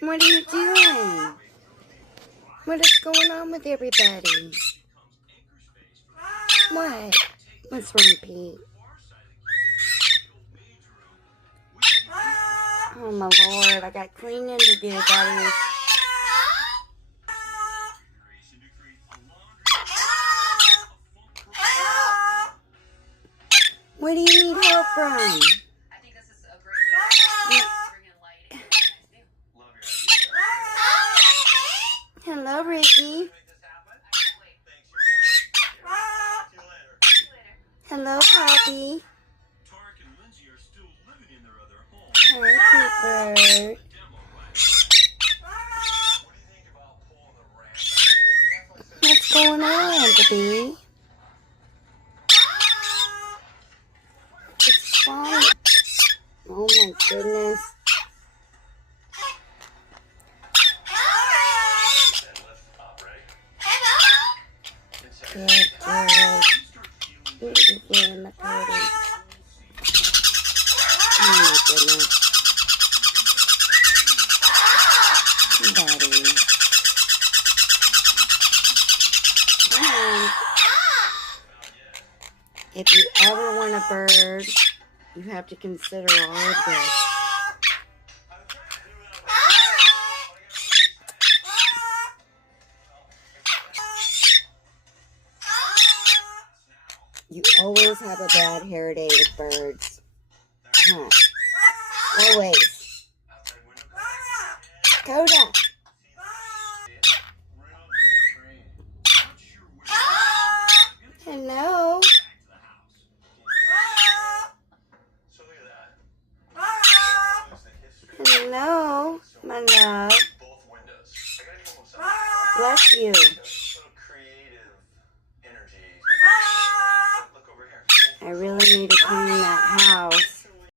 What are you doing? What is going on with everybody? What? What's wrong, Pete? Oh my lord, I got cleaning to do, buddy. Where do you need help from? I think this is a great way to bring in light and nice new. Hello, Ricky. Hello, Poppy. Hi, Cooper. What's going on, baby? It's fine. Oh my goodness. Good, good. You're in the party. Oh my goodness. Buddy. Come on. If you ever want a bird, you have to consider all of this. You always have a bad hair day with birds. Huh. Always. Coda. Hello. Hello, my love. Bless you. I really need to clean that house.